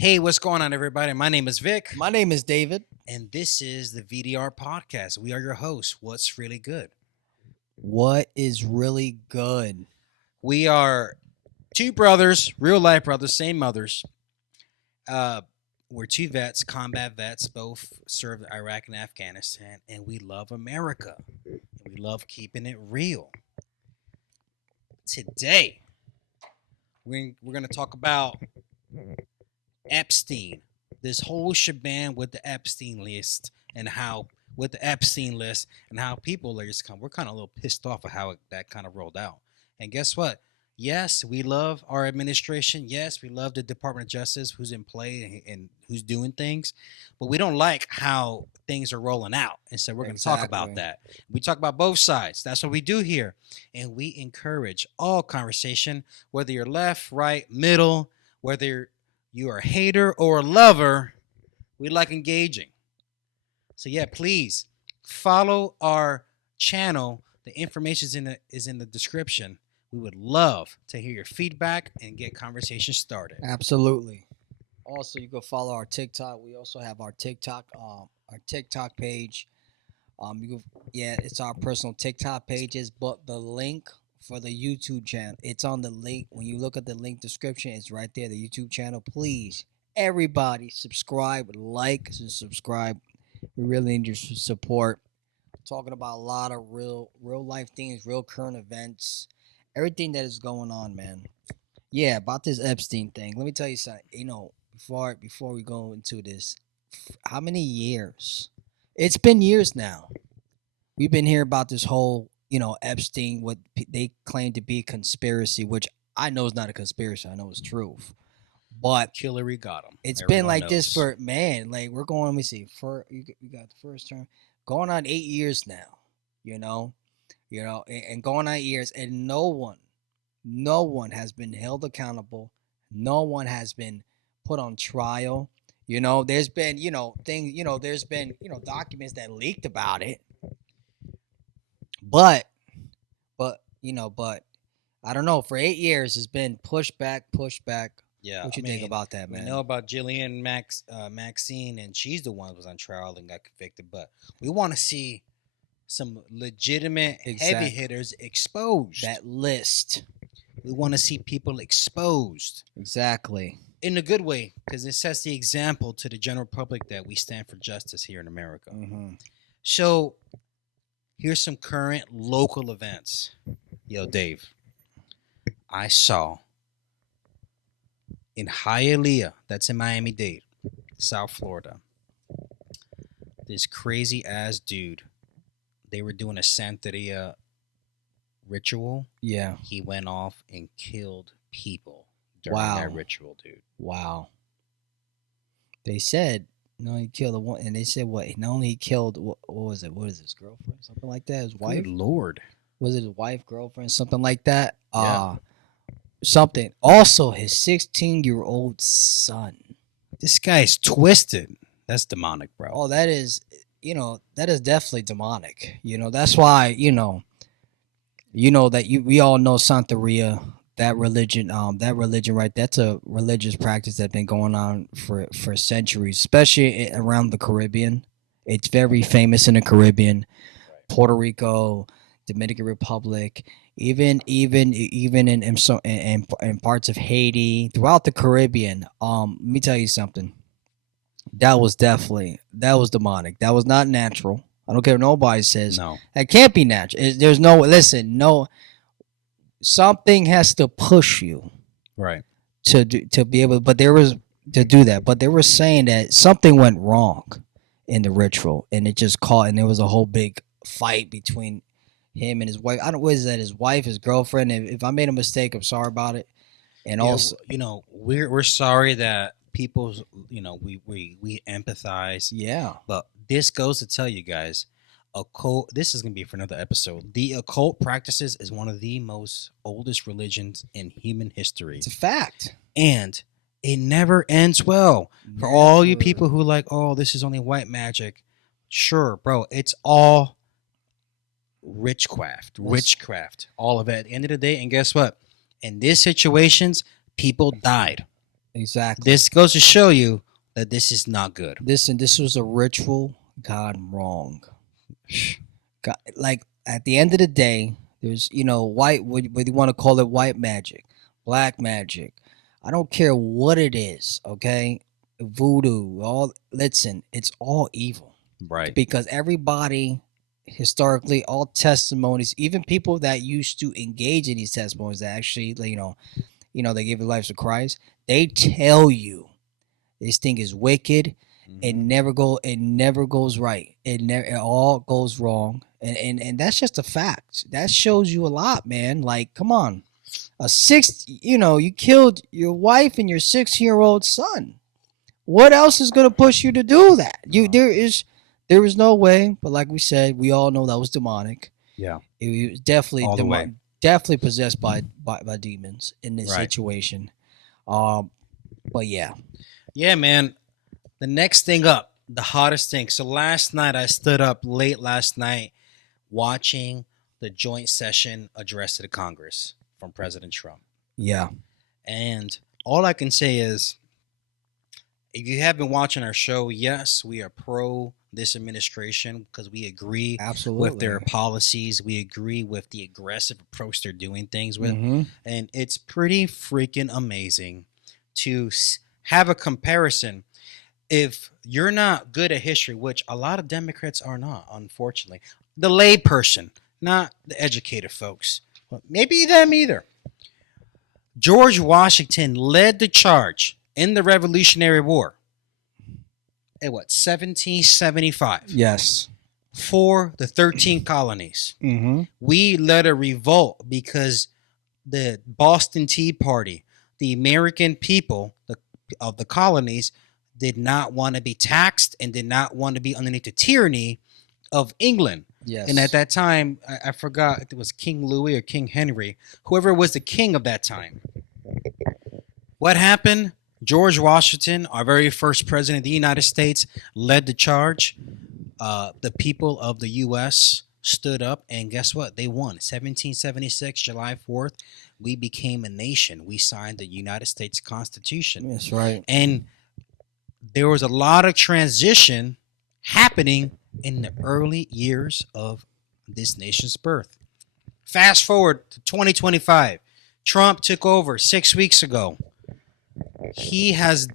Hey, what's going on, everybody? My name is Vic, My name is David. and this is the V.D.R podcast. We are your hosts. What's really good? What is really good? We are two brothers, real life brothers, same mothers. Uh, we're two vets, combat vets, both served Iraq and Afghanistan, and we love America. We love keeping it real. Today, we're going to talk about Epstein, this whole shebang with the Epstein list and how with the Epstein list and how people are just we're kind of a little pissed off of how that kind of rolled out. And guess what? Yes, we love our administration. Yes, we love the Department of Justice who's in play and who's doing things, but we don't like how things are rolling out. And so we're going to talk about that. We talk about both sides. That's what we do here. And we encourage all conversation, whether you're left, right, middle, whether you are a hater or a lover, we like engaging. So yeah, please follow our channel. The information is in the description. We would love to hear your feedback and get conversation started. Absolutely. Also, you can follow our TikTok. We also have our TikTok page. It's our personal TikTok pages, but the link for the YouTube channel, it's on the link. When you look at the link description, it's right there. The YouTube channel. Please, everybody, subscribe, like, and subscribe. We really need your support. Talking about a lot of real life things, real current events, everything that is going on, man. Yeah, about this Epstein thing. Let me tell you something. Before we go into this, how many years? It's been years now. We've been hearing about this whole, Epstein, what they claim to be a conspiracy, which I know is not a conspiracy. I know it's truth. But Hillary got him. It's been like this for, man, like we're going, let me see, you got the first term, going on 8 years now, and going on 8 years, and no one has been held accountable. No one has been put on trial. There's been, there's been, documents that leaked about it. But I don't know. For 8 years, it's been pushed back. Yeah, what you think about that, man? We know about Jillian Maxine, and she's the one who was on trial and got convicted. But we want to see some legitimate heavy hitters exposed. That list. We want to see people exposed. Exactly. In a good way, because it sets the example to the general public that we stand for justice here in America. Mm-hmm. So here's some current local events. Yo, Dave, I saw in Hialeah, that's in Miami-Dade, South Florida, this crazy ass dude, they were doing a Santeria ritual. Yeah. He went off and killed people during that ritual, dude. Wow. They said, no, he killed the one, and they said what? Not only he killed, what was it? What is his girlfriend? Something like that? His wife? Good Lord. Was it his wife, girlfriend? Something like that? Yeah. Something. Also, his 16-year-old son. This guy's twisted. That's demonic, bro. Oh, that is definitely demonic. That's why, we all know Santeria, that religion right, that's a religious practice that's been going on for centuries, especially around the Caribbean. It's very famous in the Caribbean, Puerto Rico, Dominican Republic, even in parts of Haiti, throughout the Caribbean. Let me tell you something. That was demonic. That was not natural. I don't care what nobody says. No. That can't be natural. Something has to push you. Right. To be able, but there was to do that. But they were saying that something went wrong in the ritual, and it just caught, and there was a whole big fight between him and his wife. I don't. What is that? His wife, his girlfriend. If I made a mistake, I'm sorry about it. And also, we're sorry that people, we empathize. Yeah. But this goes to tell you guys, occult. This is gonna be for another episode. The occult practices is one of the most oldest religions in human history. It's a fact, and it never ends well. Never. For all you people who like, oh, this is only white magic. Sure, bro, it's all witchcraft, all of it at the end of the day. And guess what? In these situations, people died. Exactly. This goes to show you that this is not good. This was a ritual gone wrong. Like at the end of the day, there's white, whether you want to call it white magic, black magic. I don't care what it is. Okay, voodoo. All listen, it's all evil Right. because everybody historically, all testimonies, even people that used to engage in these testimonies that actually, they give their lives to Christ, they tell you this thing is wicked. It never goes right. It all goes wrong. And that's just a fact. That shows you a lot, man. Like, come on. You killed your wife and your 6-year-old son. What else is gonna push you to do that? There is no way, but like we said, we all know that was demonic. Yeah. It was definitely All the way. definitely possessed by demons in this Right. situation. But yeah. Yeah, man. The next thing up, the hottest thing. So last night, I stood up late last night watching the joint session address to the Congress from President Trump. Yeah. And all I can say is, if you have been watching our show, yes, we are pro this administration because we agree Absolutely. with their policies. We agree with the aggressive approach they're doing things with. Mhm. And it's pretty freaking amazing to have a comparison. If you're not good at history, which a lot of Democrats are not, unfortunately, the lay person, not the educated folks, but maybe them either. George Washington led the charge in the Revolutionary War at 1775 Yes. for the 13 colonies. Mm-hmm. We led a revolt because the Boston Tea Party, the American people of the colonies, did not want to be taxed and did not want to be underneath the tyranny of England. Yes. And at that time, I forgot if it was King Louis or King Henry, whoever was the king of that time. What happened? George Washington, our very first president of the United States, led the charge. The people of the U.S. stood up, and guess what? They won. 1776, July 4th, we became a nation. We signed the United States Constitution. That's right. And there was a lot of transition happening in the early years of this nation's birth. Fast forward to 2025. Trump took over 6 weeks ago. He has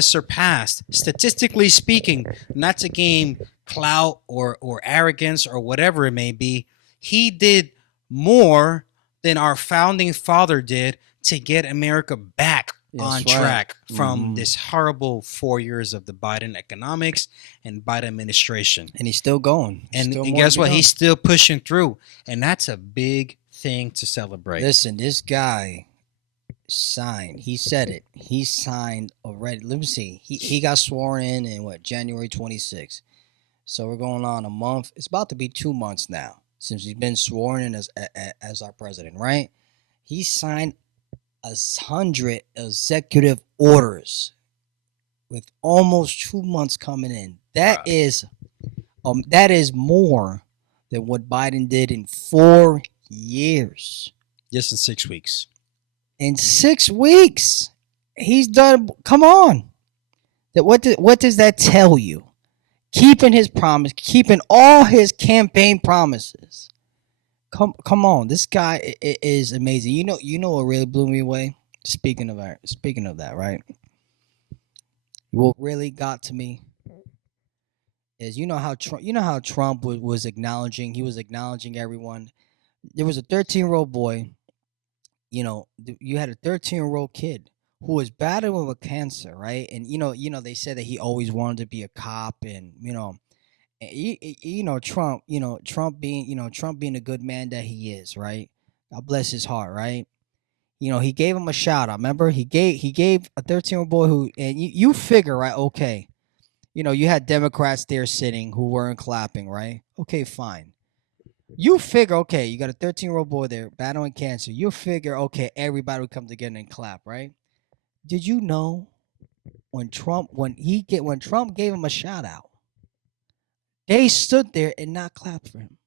surpassed, statistically speaking, not to gain clout or arrogance or whatever it may be. He did more than our founding father did to get America back on track from this horrible 4 years of the Biden economics and Biden administration. And he's still going. And guess what? He's still pushing through. And that's a big thing to celebrate. Listen, this guy signed. He said it. He signed already. Let me see. He got sworn in January 26th. So we're going on a month. It's about to be 2 months now since he's been sworn in as our president, right? He signed 100 executive orders with almost 2 months coming in. That is more than what Biden did in 4 years. Just in 6 weeks. In 6 weeks, he's done. Come on. What does that tell you? Keeping his promise, keeping all his campaign promises. Come on. This guy is amazing. You know what really blew me away? Speaking of that, right? What really got to me is how Trump was acknowledging. He was acknowledging everyone. There was a 13-year-old boy. You had a 13-year-old kid who was battling with cancer, right? And they said that he always wanted to be a cop, and Trump being a good man that he is, right? God bless his heart, right? He gave him a shout out. Remember, he gave a 13-year-old boy who, and you figure, right? Okay, you had Democrats there sitting who weren't clapping, right? Okay, fine. You figure, okay, you got a 13-year-old boy there battling cancer. You figure, okay, everybody would come together and clap, right? Did you know when Trump gave him a shout out, they stood there and not clapped for him?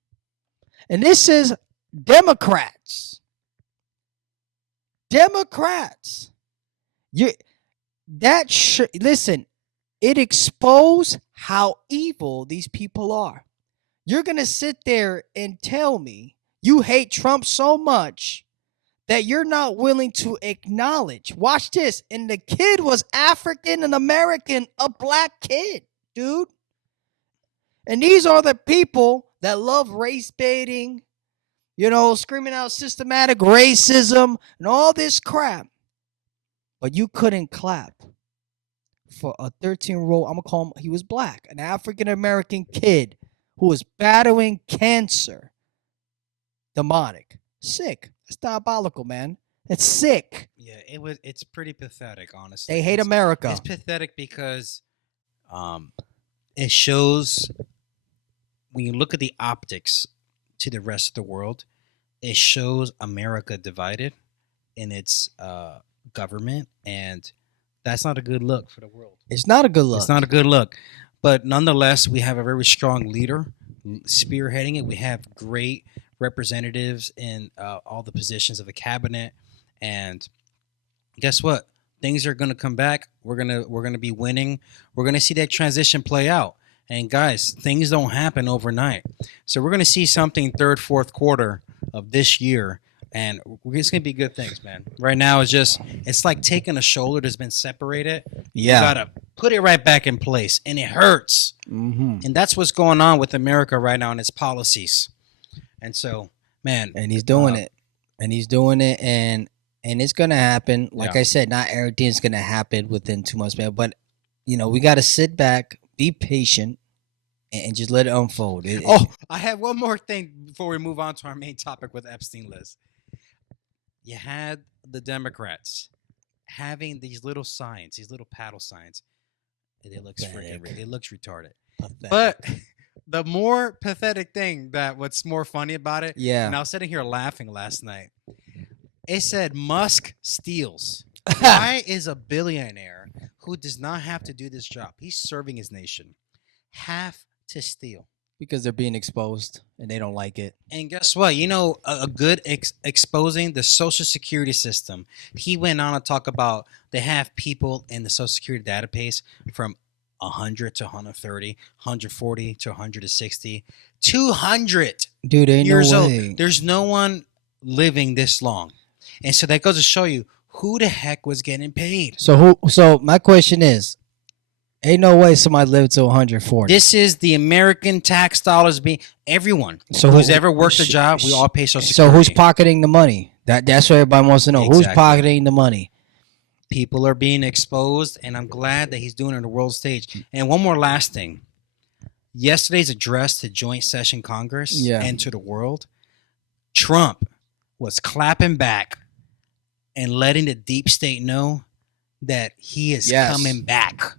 And this is Democrats. You listen, it exposed how evil these people are. You're gonna sit there and tell me you hate Trump so much that you're not willing to acknowledge. Watch this. And the kid was African and American, a black kid, dude. And these are the people that love race baiting, screaming out systematic racism and all this crap. But you couldn't clap for a 13-year-old, I'm going to call him, he was black, an African American kid who was battling cancer. Demonic. Sick. It's diabolical, man. It's sick. Yeah, it's pretty pathetic, honestly. They hate America. It's pathetic because it shows, when you look at the optics to the rest of the world, it shows America divided in its government, and that's not a good look for the world. It's not a good look. It's not a good look. But nonetheless, we have a very strong leader spearheading it. We have great representatives in all the positions of the cabinet, and guess what? Things are going to come back. We're gonna be winning. We're gonna see that transition play out. And guys, things don't happen overnight. So we're gonna see something third, fourth quarter of this year, and it's gonna be good things, man. Right now, it's like taking a shoulder that's been separated. Yeah. You gotta put it right back in place, and it hurts. Mm-hmm. And that's what's going on with America right now and its policies. And so, man, and he's doing it, and it's gonna happen. Like I said, not everything's gonna happen within 2 months, man. But we got to sit back, be patient, and just let it unfold. I have one more thing before we move on to our main topic with Epstein List. You had the Democrats having these little signs, these little paddle signs. It looks retarded. Pathetic. But the more pathetic thing, what's more funny about it, and I was sitting here laughing last night, it said Musk steals. Why is a billionaire who does not have to do this job, he's serving his nation, have to steal? Because they're being exposed and they don't like it. And guess what? A good exposing the Social Security system. He went on to talk about they have people in the Social Security database from 100 to 130, 140 to 160, 200 Dude, ain't years no old. way. There's no one living this long. And so that goes to show you who the heck was getting paid. So my question is, ain't no way somebody lived to 140. This is the American tax dollars being everyone. So who's ever worked a job, we all pay Social Security. So who's pocketing the money? That's what everybody wants to know. Exactly. Who's pocketing the money? People are being exposed, and I'm glad that he's doing it on the world stage. And one more last thing. Yesterday's address to Joint Session Congress and to the world, Trump was clapping back and letting the deep state know that he is coming back.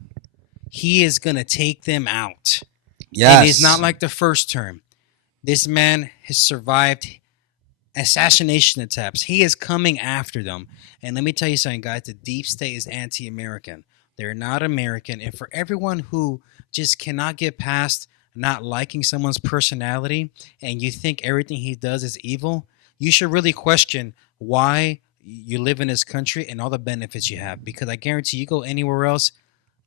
He is going to take them out. Yes. And it's not like the first term. This man has survived assassination attempts. He is coming after them. And let me tell you something, guys. The deep state is anti-American. They're not American. And for everyone who just cannot get past not liking someone's personality and you think everything he does is evil, you should really question why you live in this country and all the benefits you have. Because I guarantee you go anywhere else,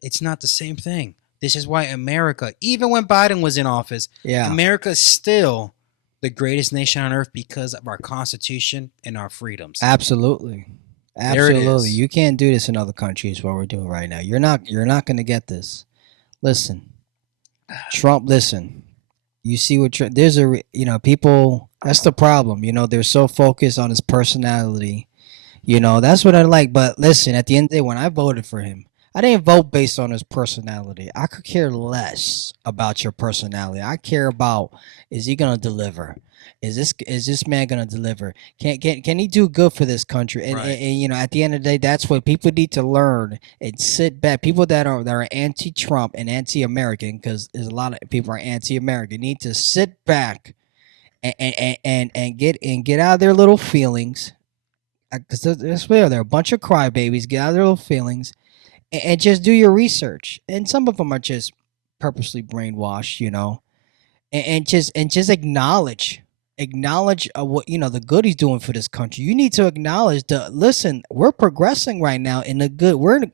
it's not the same thing. This is why America, even when Biden was in office, America is still the greatest nation on earth because of our Constitution and our freedoms. Absolutely. Absolutely. You can't do this in other countries, what we're doing right now. You're not going to get this. Listen, Trump, listen. You see what there's people, that's the problem. They're so focused on his personality. That's what I like. But listen, at the end of the day, when I voted for him, I didn't vote based on his personality. I could care less about your personality. I care about, is he gonna deliver? Is this man gonna deliver? Can he do good for this country? And, and at the end of the day, that's what people need to learn and sit back. People that are anti-Trump and anti-American, because there's a lot of people are anti-American, need to sit back and get out of their little feelings. Because they're a bunch of crybabies. Get out of their little feelings. And just do your research. And some of them are just purposely brainwashed, and just acknowledge acknowledge what the good he's doing for this country. You need to acknowledge listen. We're progressing right now in the good. We're in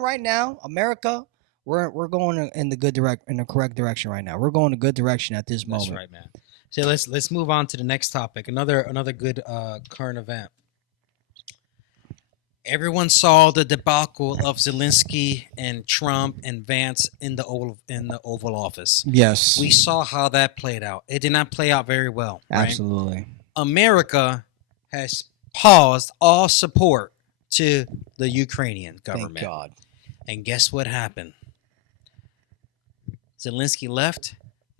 right now, America. We're going in the in the correct direction right now. We're going a good direction at this moment. That's right, man. So let's move on to the next topic. Another good current event. Everyone saw the debacle of Zelensky and Trump and Vance in the Oval Office. Yes, We saw how that played out. It did not play out very well. Right? absolutely. America has paused all support to the Ukrainian government. Thank God. And guess what happened? Zelensky left.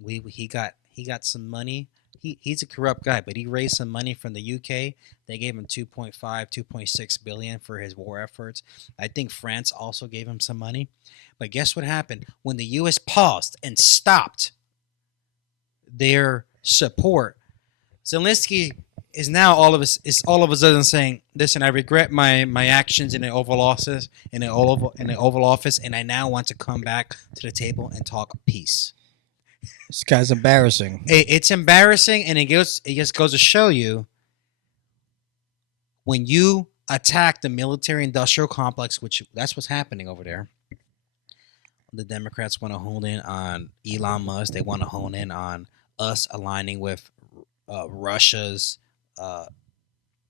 He got some money. He's a corrupt guy, but he raised some money from the UK. They gave him 2.6 billion for his war efforts. I think France also gave him some money. But guess what happened? When the US paused and stopped their support, Zelensky is now all of a sudden saying, "Listen, I regret my actions in the Oval Office, in the Oval Office, and I now want to come back to the table and talk peace." This guy's embarrassing. It's embarrassing, and it just goes to show you, when you attack the military-industrial complex, which that's what's happening over there. The Democrats want to hone in on Elon Musk. They want to hone in on us aligning with Russia's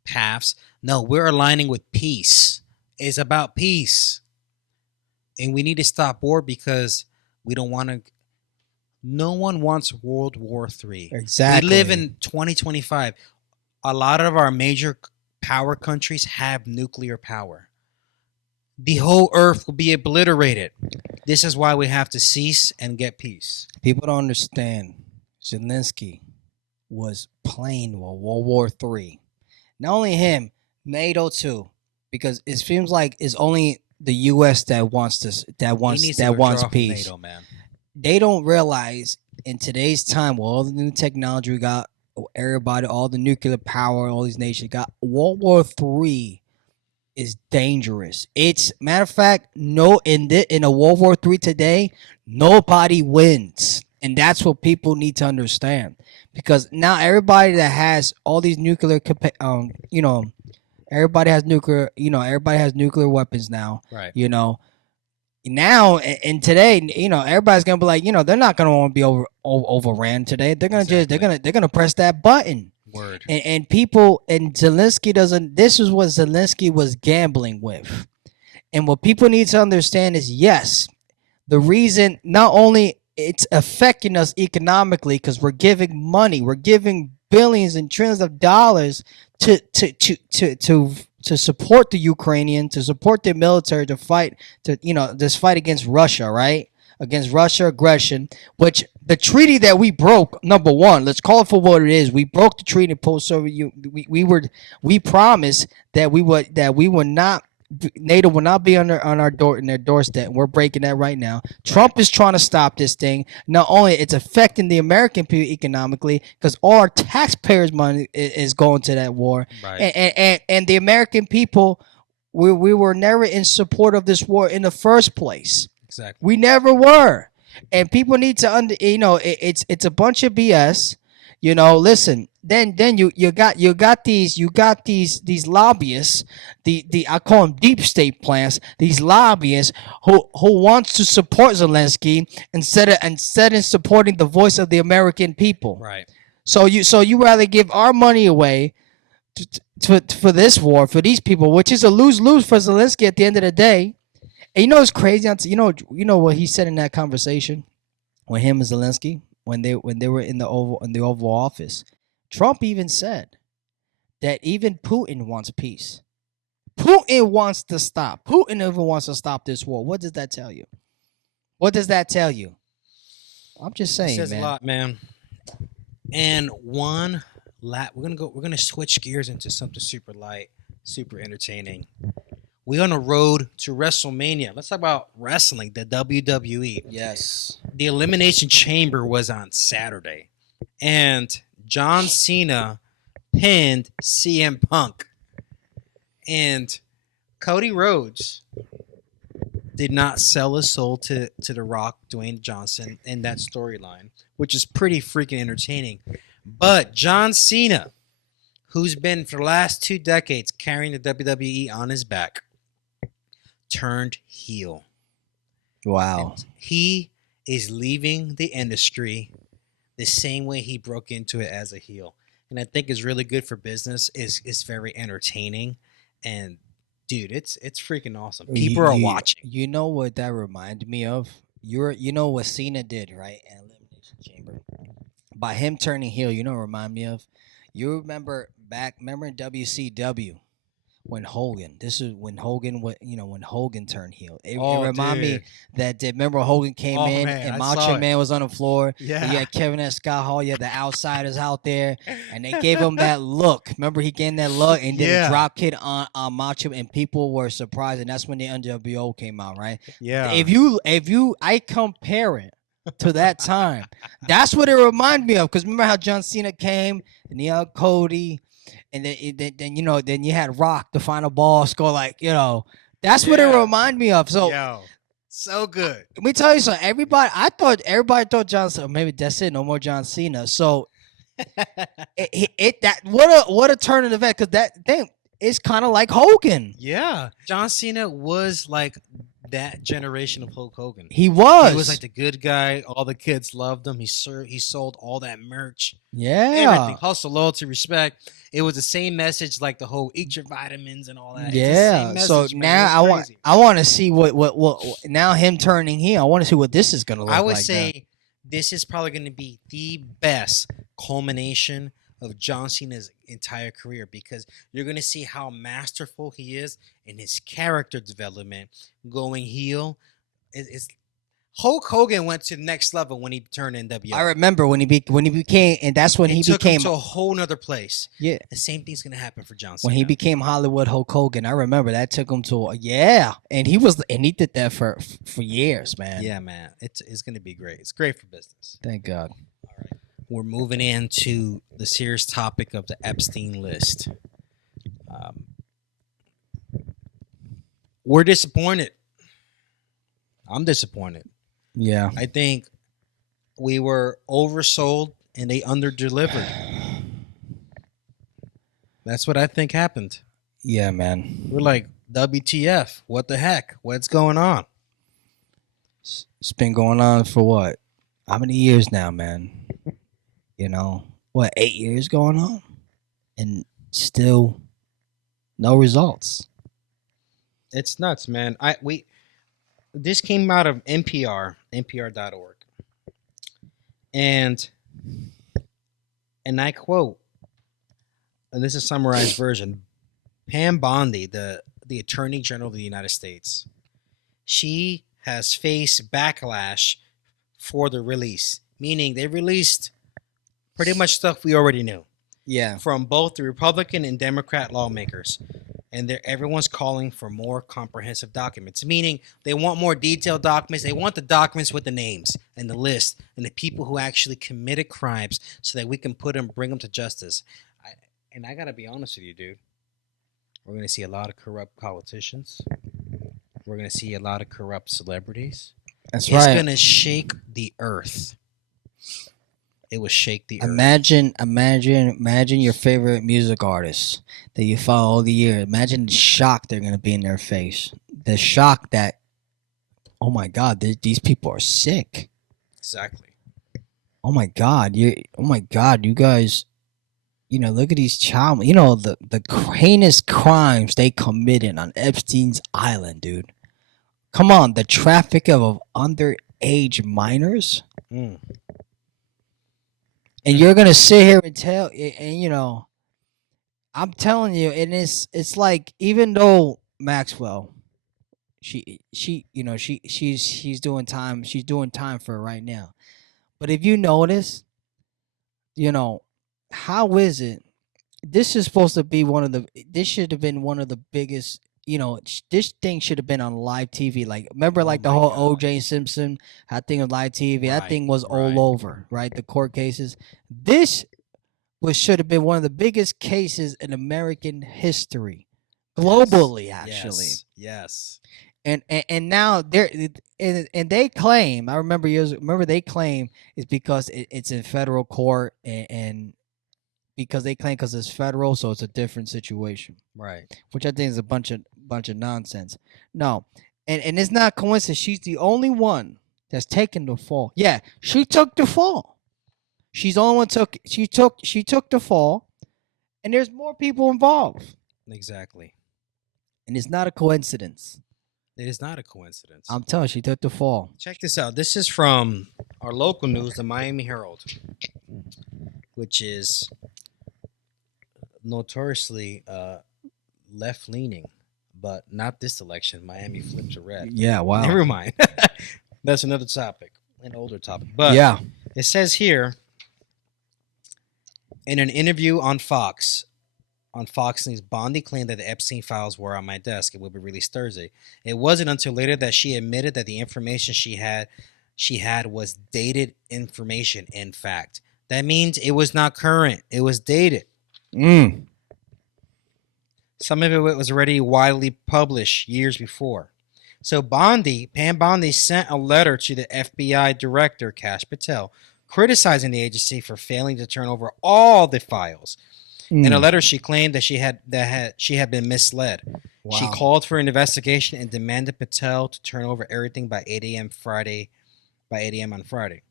paths. No, we're aligning with peace. It's about peace, and we need to stop war because we don't want to. No one wants World War III. Exactly. We live in 2025. A lot of our major power countries have nuclear power. The whole earth will be obliterated. This is why we have to cease and get peace. People don't understand. Zelensky was playing World War III. Not only him, NATO too, because it seems like it's only the U.S. that wants this, that wants peace. NATO, man. They don't realize in today's time, with all the new technology we got, everybody, all the nuclear power, all these nations got, World War III is dangerous. It's matter of fact, in a World War III today, nobody wins, and that's what people need to understand. Because now everybody that has all these nuclear, everybody has nuclear weapons now. Right. Now and today, everybody's gonna be like, they're not gonna want to be overran today. They're gonna they're gonna press that button. Word. And people, and Zelensky doesn't. This is what Zelensky was gambling with, and what people need to understand is, yes, the reason not only it's affecting us economically because we're giving money, we're giving billions and trillions of dollars to support the Ukrainian, to support their military, to fight, this fight against Russia, right? Against Russia aggression, which the treaty that we broke, number one, let's call it for what it is. We broke the treaty post-Soviet. We promised that we would not, NATO will not be on their doorstep. We're breaking that right now. Trump is trying to stop this thing. Not only it's affecting the American people economically, because all our taxpayers' money is going to that war, Right. and the American people, we were never in support of this war in the first place. Exactly. We never were, and people need to it's a bunch of BS. Listen. Then you got these lobbyists, the I call them deep state plants. These lobbyists who wants to support Zelensky instead of supporting the voice of the American people. Right. So you rather give our money away for this war, for these people, which is a lose-lose for Zelensky at the end of the day. And it's crazy. You know what he said in that conversation with him and Zelensky when they were in the Oval Office. Trump even said that even Putin wants peace. Putin wants to stop. Putin even wants to stop this war. What does that tell you? What does that tell you? I'm just saying, It says man. a lot, man. And we're gonna switch gears into something super light, super entertaining. We're on the road to WrestleMania. Let's talk about wrestling, the WWE. Yes. The Elimination Chamber was on Saturday, and John Cena pinned CM Punk, and Cody Rhodes did not sell his soul to The Rock, Dwayne Johnson, in that storyline, which is pretty freaking entertaining. But John Cena, who's been for the last 2 decades carrying the WWE on his back, turned heel. Wow. And he is leaving the industry the same way he broke into it as a heel. And I think is really good for business. Is very entertaining, and dude, it's freaking awesome. People are watching. You know what that reminded me of? You know what Cena did, right? In Elimination Chamber. By him turning heel, you know what remind me of? You remember in WCW when Hogan. This is when Hogan when Hogan turned heel. It remind me dude. that remember Hogan came Oh, in man, and I Macho saw it. Man was on the floor. Yeah. You had Kevin at Scott Hall, you had the outsiders out there, and they gave him that look. Remember he gave him that look and did a drop kick on Macho, and people were surprised, and that's when the NWO came out, right? Yeah. I compare it to that time. That's what it reminded me of. Because remember how John Cena came and he had Cody, and then you had Rock, the final boss, go like, that's what it reminded me of. So so good. let me tell you something. Everybody thought John Cena. Maybe that's it. No more John Cena. So what a turn in event, because that thing is kind of like Hogan. Yeah, John Cena was like that generation of Hulk Hogan. He was. He was like the good guy. All the kids loved him. He sold all that merch. Yeah. Everything. Hustle, loyalty, respect. It was the same message, like the whole eat your vitamins and all that. Yeah. So now I want to see what now him turning heel. I want to see what this is gonna look like. I would say this is probably going to be the best culmination of John Cena's entire career, because you're going to see how masterful he is in his character development. Going heel, it's Hulk Hogan went to the next level when he turned NWO. I remember when he became, and that's when he became to a whole nother place. Yeah, the same thing's going to happen for John Cena when he became Hollywood Hulk Hogan. I remember that took him to and he did that for years, man. Yeah, man, it's going to be great. It's great for business. Thank God. All right. We're moving into the serious topic of the Epstein List. We're disappointed. I'm disappointed. Yeah. I think we were oversold and they underdelivered. That's what I think happened. Yeah, man. We're like, WTF? What the heck? What's going on? It's been going on for what? How many years now, man? 8 years going on? And still no results. It's nuts, man. This came out of npr.org. And I quote, and this is a summarized version, Pam Bondi, the Attorney General of the United States, she has faced backlash for the release, meaning they released pretty much stuff we already knew. Yeah. From both the Republican and Democrat lawmakers. And everyone's calling for more comprehensive documents, meaning they want more detailed documents. They want the documents with the names and the list and the people who actually committed crimes, so that we can bring them to justice. I got to be honest with you, dude. We're going to see a lot of corrupt politicians. We're going to see a lot of corrupt celebrities. That's right. It's going to shake the earth. It will shake the earth. Imagine your favorite music artist that you follow all the year. Imagine the shock they're gonna be in their face. The shock that, oh my God, these people are sick. Exactly. Oh my God, you guys, look at these child. The heinous crimes they committed on Epstein's Island, dude. Come on, the trafficking of underage minors. And you're gonna sit here and tell, and I'm telling you, and it's like, even though Maxwell, she's doing time for it right now, but if you notice, how is it? This is supposed to be this should have been one of the biggest. This thing should have been on live TV. Like, remember, the whole God. O.J. Simpson, that thing on live TV. That thing was all over, right? The court cases. This should have been one of the biggest cases in American history, globally, actually. Yes. And now they claim. I remember they claim it's because it's in federal court and because they claim because it's federal, so it's a different situation, Right. which I think is a bunch of nonsense. No, and it's not coincidence. She's the only one that's taken the fall. Yeah, she took the fall. She's the only one she took the fall, and there's more people involved, Exactly. and it's not a coincidence. It is not a coincidence. I'm telling you, she took the fall. Check this out. This is from our local news, the Miami Herald, which is notoriously left leaning, but not this election. Miami flipped to red. Yeah, wow. Never mind. That's another topic, an older topic. But yeah, it says here in an interview on Fox News, Bondi claimed that the Epstein files were on my desk. It will be released Thursday. It wasn't until later that she admitted that the information she had was dated information. In fact, that means it was not current. It was dated. Some of it was already widely published years before. So Pam Bondi sent a letter to the FBI director, Kash Patel, criticizing the agency for failing to turn over all the files. In a letter, she claimed that she had been misled. Wow. She called for an investigation and demanded Patel to turn over everything by 8 a.m. on Friday.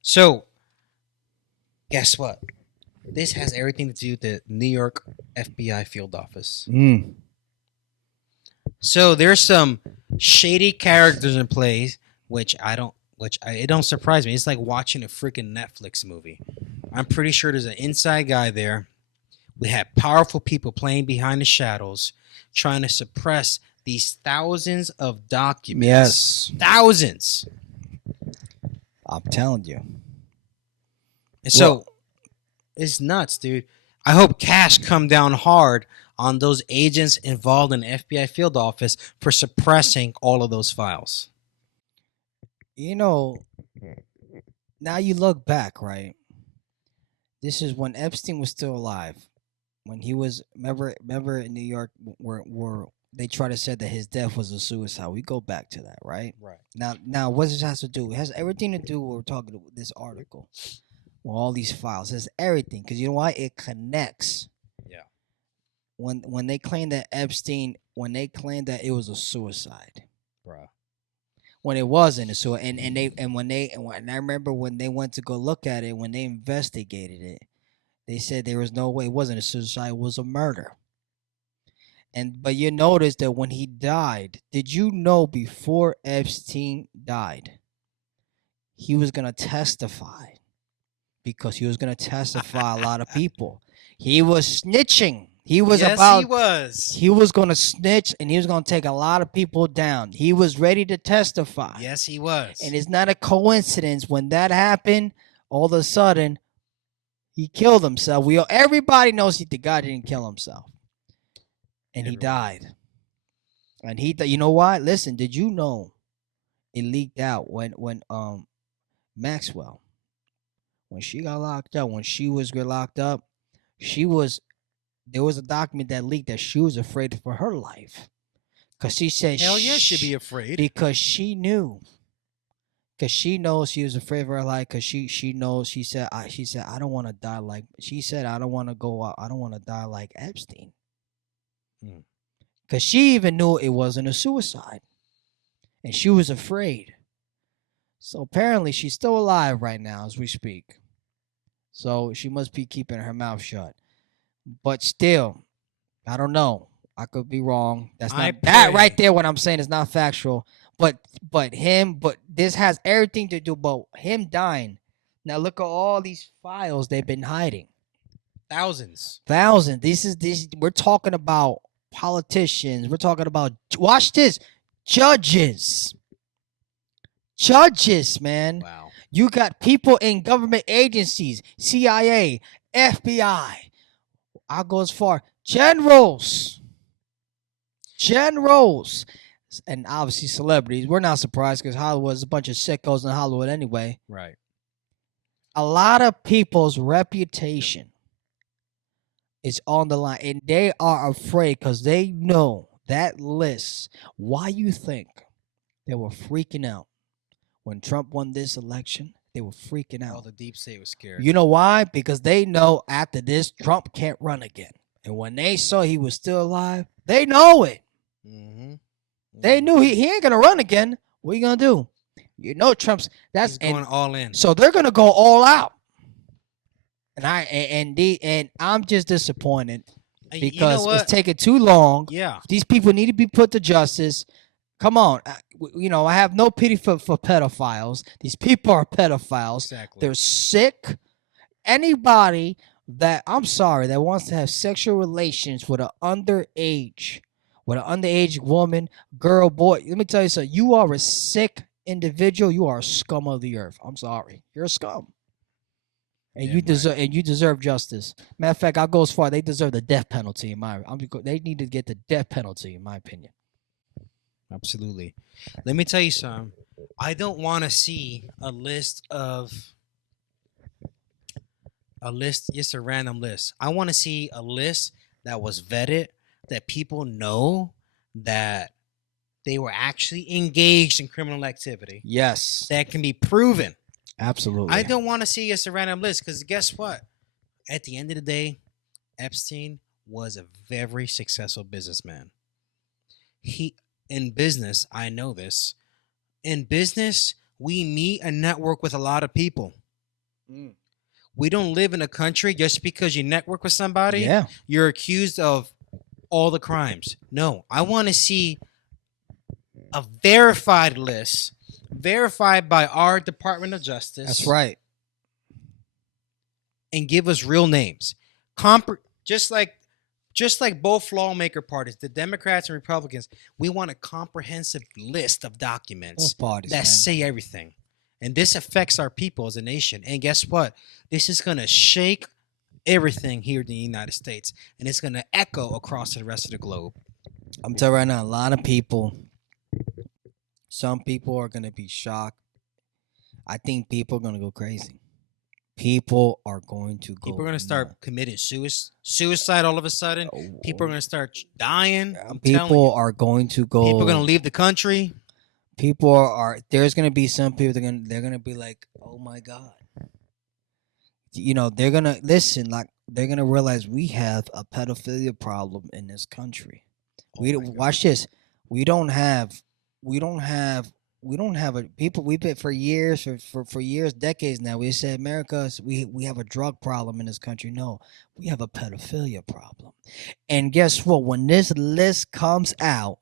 So, guess what? This has everything to do with the New York FBI field office. So there's some shady characters in play, it don't surprise me. It's like watching a freaking Netflix movie. I'm pretty sure there's an inside guy there. We have powerful people playing behind the shadows, trying to suppress these thousands of documents. Yes. Thousands. I'm telling you. And so it's nuts, dude. I hope Cash come down hard on those agents involved in the FBI field office for suppressing all of those files. You know, now you look back, right? This is when Epstein was still alive. When he was, remember in New York where they try to say that his death was a suicide. We go back to that, right? Right. Now what does this have to do? It has everything to do with what we're talking about this article. Well, all these files. It has everything. Because you know why? It connects. Yeah. When they claim that it was a suicide. Bruh. When it wasn't a suicide. And I remember when they went to go look at it, when they investigated it, they said there was no way it wasn't a suicide, it was a murder. But you notice that when he died, did you know before Epstein died, he was gonna testify? Because he was gonna testify a lot of people. He was snitching. He was He was gonna snitch and he was gonna take a lot of people down. He was ready to testify. Yes, he was. And it's not a coincidence when that happened, all of a sudden he killed himself. Everybody knows the guy didn't kill himself. And he died. And you know what? Listen, did you know it leaked out when Maxwell, when she got locked up, when she was locked up, there was a document that leaked that she was afraid for her life. Because she said hell yeah, she'd be afraid. Because she knew. Because she knows she was afraid for her life. Because she knows. She said I don't want to die like. She said I don't want to go out. I don't want to die like Epstein. Because she even knew it wasn't a suicide, and she was afraid. So apparently she's still alive right now as we speak. So she must be keeping her mouth shut. But still, I don't know. I could be wrong. That's not that right there. What I'm saying is not factual. But this has everything to do about him dying. Now look at all these files they've been hiding. Thousands. This we're talking about politicians. We're talking about, watch this, judges, man. Wow. You got people in government agencies, CIA, FBI. I'll go as far, generals, and obviously celebrities. We're not surprised because Hollywood is a bunch of sickos in Hollywood anyway. Right. A lot of people's reputation is on the line, and they are afraid because they know that list. Why you think they were freaking out when Trump won this election? They were freaking All out. the deep state was scared. You know why? Because they know after this, Trump can't run again. And when they saw he was still alive, they know it. Mm-hmm. They knew he ain't gonna run again. What are you gonna do? You know Trump's that's He's going all in. So they're gonna go all out. And I'm just disappointed because you know what? it's taking too long. Yeah. These people need to be put to justice. Come on, I have no pity for pedophiles. These people are pedophiles. Exactly. They're sick. Anybody that that wants to have sexual relations with an underage woman, girl, boy, let me tell you something. You are a sick individual. You are a scum of the earth. I'm sorry. You're a scum. And you deserve justice. Matter of fact, I'll go as far. They deserve the death penalty they need to get the death penalty, in my opinion. Absolutely. Let me tell you something. I don't want to see just a random list. I want to see a list that was vetted, that people know that they were actually engaged in criminal activity. Yes. That can be proven. Absolutely. I don't want to see just a random list because guess what? At the end of the day, Epstein was a very successful businessman. In business, I know this. In business, we meet and network with a lot of people. We don't live in a country just because you network with somebody, you're accused of all the crimes. No, I want to see a verified list, verified by our Department of Justice. That's right. And give us real names. Just like both lawmaker parties, the Democrats and Republicans, we want a comprehensive list of documents say everything. And this affects our people as a nation. And guess what? This is going to shake everything here in the United States. And it's going to echo across the rest of the globe. I'm telling you right now, a lot of people, some people are going to be shocked. I think people are going to go crazy. People are going to start committing suicide all of a sudden. People are going to start dying. People are going to go. People are going to leave the country. People are. There's going to be some people. They're going to be like, oh my God. They're going to listen. Like they're going to realize we have a pedophilia problem in this country. Watch this. We don't have people. We've been for years, for years, decades now. We said America, we have a drug problem in this country. No, we have a pedophilia problem. And guess what? When this list comes out,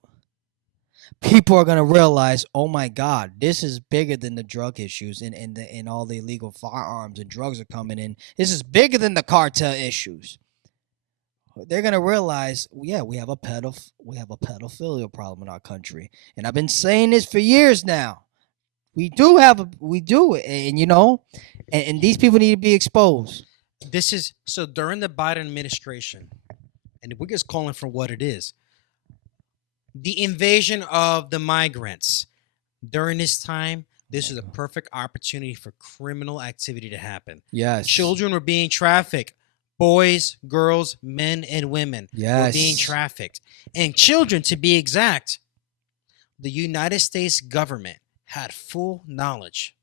people are gonna realize, oh my God, this is bigger than the drug issues and all the illegal firearms and drugs are coming in. This is bigger than the cartel issues. They're gonna realize, we have a pedophilia problem in our country, and I've been saying this for years now. We do, and these people need to be exposed. This is so during the Biden administration, and we're just calling for what it is. The invasion of the migrants during this time. This is a perfect opportunity for criminal activity to happen. Yes, children were being trafficked. Boys, girls, men, and women were being trafficked. And children, to be exact. The United States government had full knowledge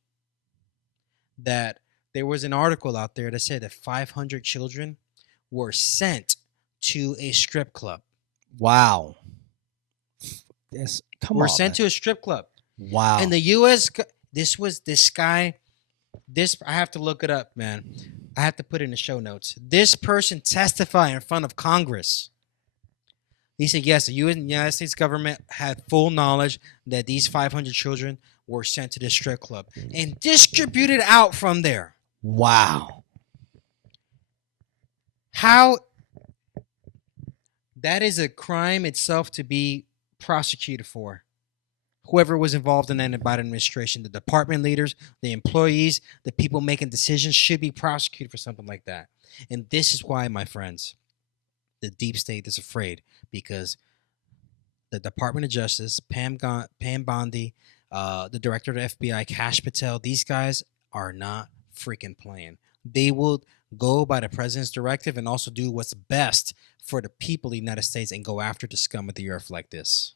that there was an article out there that said that 500 children were sent to a strip club. Wow. Were sent to a strip club. Wow. And the U.S., this guy, I have to look it up, man. I have to put it in the show notes. This person testified in front of Congress. He said, yes, the United States government had full knowledge that these 500 children were sent to this strip club and distributed out from there. Wow. How that is a crime itself to be prosecuted for. Whoever was involved in that in the Biden administration, the department leaders, the employees, the people making decisions should be prosecuted for something like that. And this is why, my friends, the deep state is afraid, because the Department of Justice, Pam Bondi, the director of the FBI, Kash Patel, these guys are not freaking playing. They will go by the president's directive and also do what's best for the people of the United States and go after the scum of the earth like this.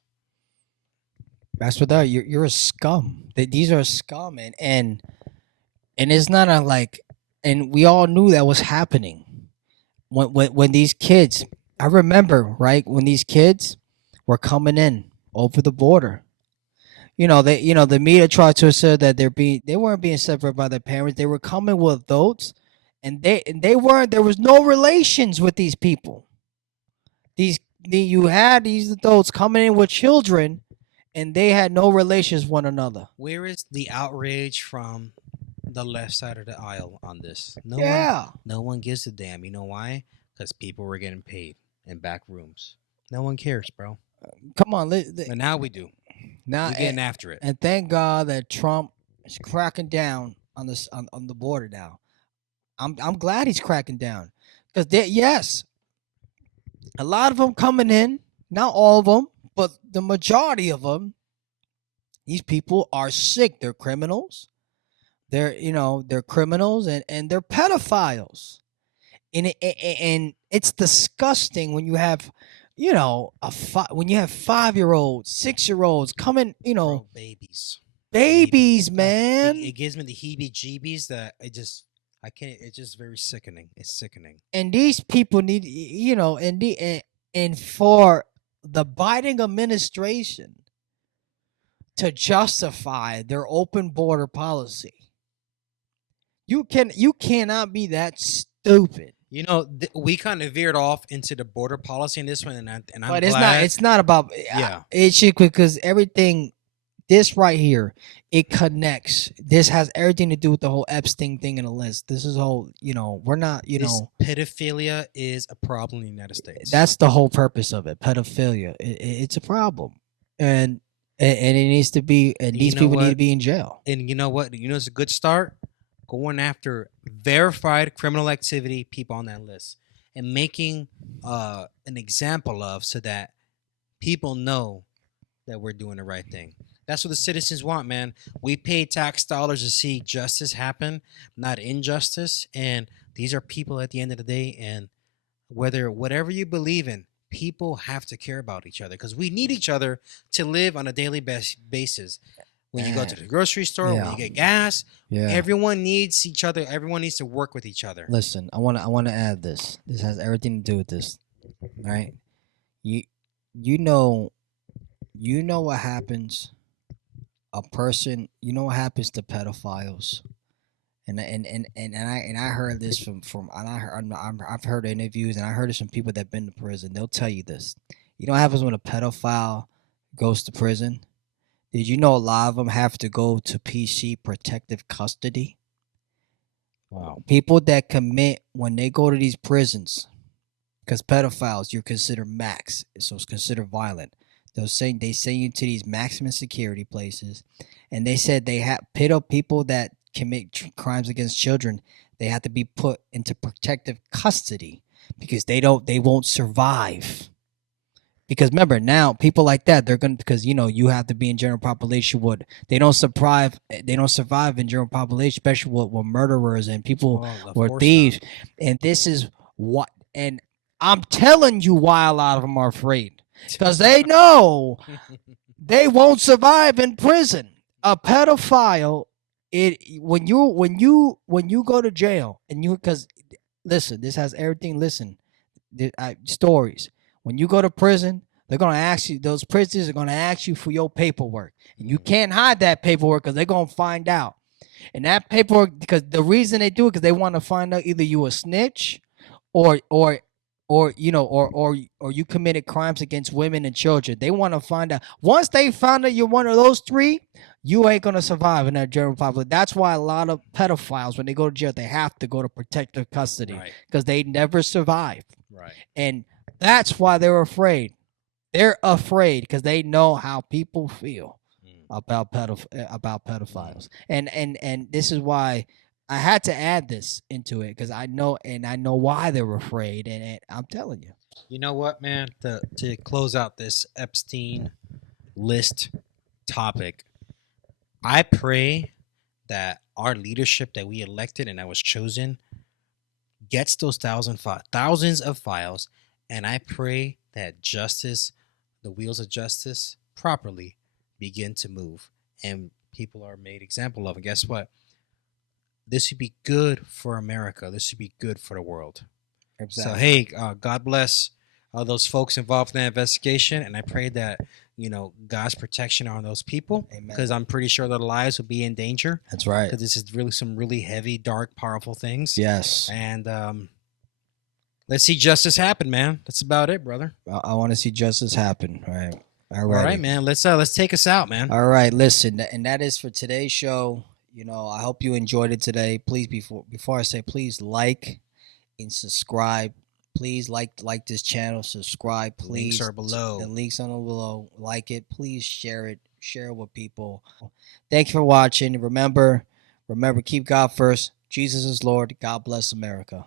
That's what you're a scum. These are scum, and And it's not a like, and we all knew that was happening when these kids. I remember right when these kids were coming in over the border. The media tried to assert that they weren't being separated by their parents. They were coming with adults, and they weren't. There was no relations with these people. You had these adults coming in with children, and they had no relations with one another. Where is the outrage from the left side of the aisle on this? Yeah. No one gives a damn. You know why? Because people were getting paid in back rooms. No one cares, bro. Come on. But now we do. Now We're getting after it. and thank God that Trump is cracking down on this on the border now. I'm glad he's cracking down because yes, a lot of them coming in, not all of them, but the majority of them. These people are sick. They're criminals. They're criminals and they're pedophiles. And it's disgusting when you have, when you have 5-year-olds, 6-year-olds coming, Bro, babies. babies, man. It gives me the heebie-jeebies that I can't. It's just very sickening. It's sickening. And these people need, and for the Biden administration to justify their open border policy, you cannot be that stupid. We kind of veered off into the border policy in this one, and I'm But glad. it's not about it's because everything, this right here, it connects. This has everything to do with the whole Epstein thing in the list. This is whole, we're not, pedophilia is a problem in the United States. that's the whole purpose of it. Pedophilia, it's a problem, and it needs to be, and these people need to be in jail. And you know what? It's a good start. Going after verified criminal activity people on that list and making an example of, so that people know that we're doing the right thing. That's what the citizens want, man. We pay tax dollars to see justice happen, not injustice. And these are people at the end of the day. And whatever you believe in, people have to care about each other because we need each other to live on a daily basis. When you go to the grocery store, when you get gas, everyone needs each other. Everyone needs to work with each other. Listen, I want to add this. This has everything to do with this, right? You know what happens. A person, what happens to pedophiles, and I heard this from I've heard interviews, and I heard it from people that've been to prison. They'll tell you this. You know what happens when a pedophile goes to prison? Did you know a lot of them have to go to PC, protective custody? Wow. People that commit, when they go to these prisons, because pedophiles, you're considered max, so it's considered violent. They send you to these maximum security places, and they said they have people that commit crimes against children. They have to be put into protective custody because they won't survive. Because remember, now people like that, they're gonna, because you have to be in general population. They don't survive in general population, especially with murderers and people who are thieves. And this is what, and I'm telling you why a lot of them are afraid. Because they know they won't survive in prison. A pedophile, when you go to jail, and because listen, this has everything. Listen, stories. When you go to prison, they're gonna ask you. Those prisoners are gonna ask you for your paperwork, and you can't hide that paperwork because they're gonna find out. And that paperwork, because the reason they do it, because they want to find out either you a snitch, or you committed crimes against women and children. They want to find out. Once they found out you're one of those three, you ain't gonna survive in that general population. That's why a lot of pedophiles, when they go to jail, they have to go to protective custody because they never survive. Right. And that's why they're afraid. They're afraid because they know how people feel about pedophiles. And this is why I had to add this into it, because I know why they're afraid, and I'm telling you. You know what, man? To close out this Epstein list topic, I pray that our leadership that we elected and that was chosen gets those thousands of files, and I pray that justice, the wheels of justice, properly begin to move, and people are made example of. And guess what? this would be good for America. This would be good for the world. So Exactly. hey, God bless those folks involved in that investigation, and I pray that God's protection on those people, Amen. because I'm pretty sure their lives would be in danger. That's right. Because this is really some really heavy, dark, powerful things. Yes. And let's see justice happen, man. That's about it, brother. I want to see justice happen. All right. All right, man. Let's take us out, man. All right. Listen, and that is for today's show. I hope you enjoyed it today. Please, before I say, please like and subscribe. Please like this channel. Subscribe, please. Links are below. The links are below. Like it. Please share it. Share it with people. Thank you for watching. Remember, keep God first. Jesus is Lord. God bless America.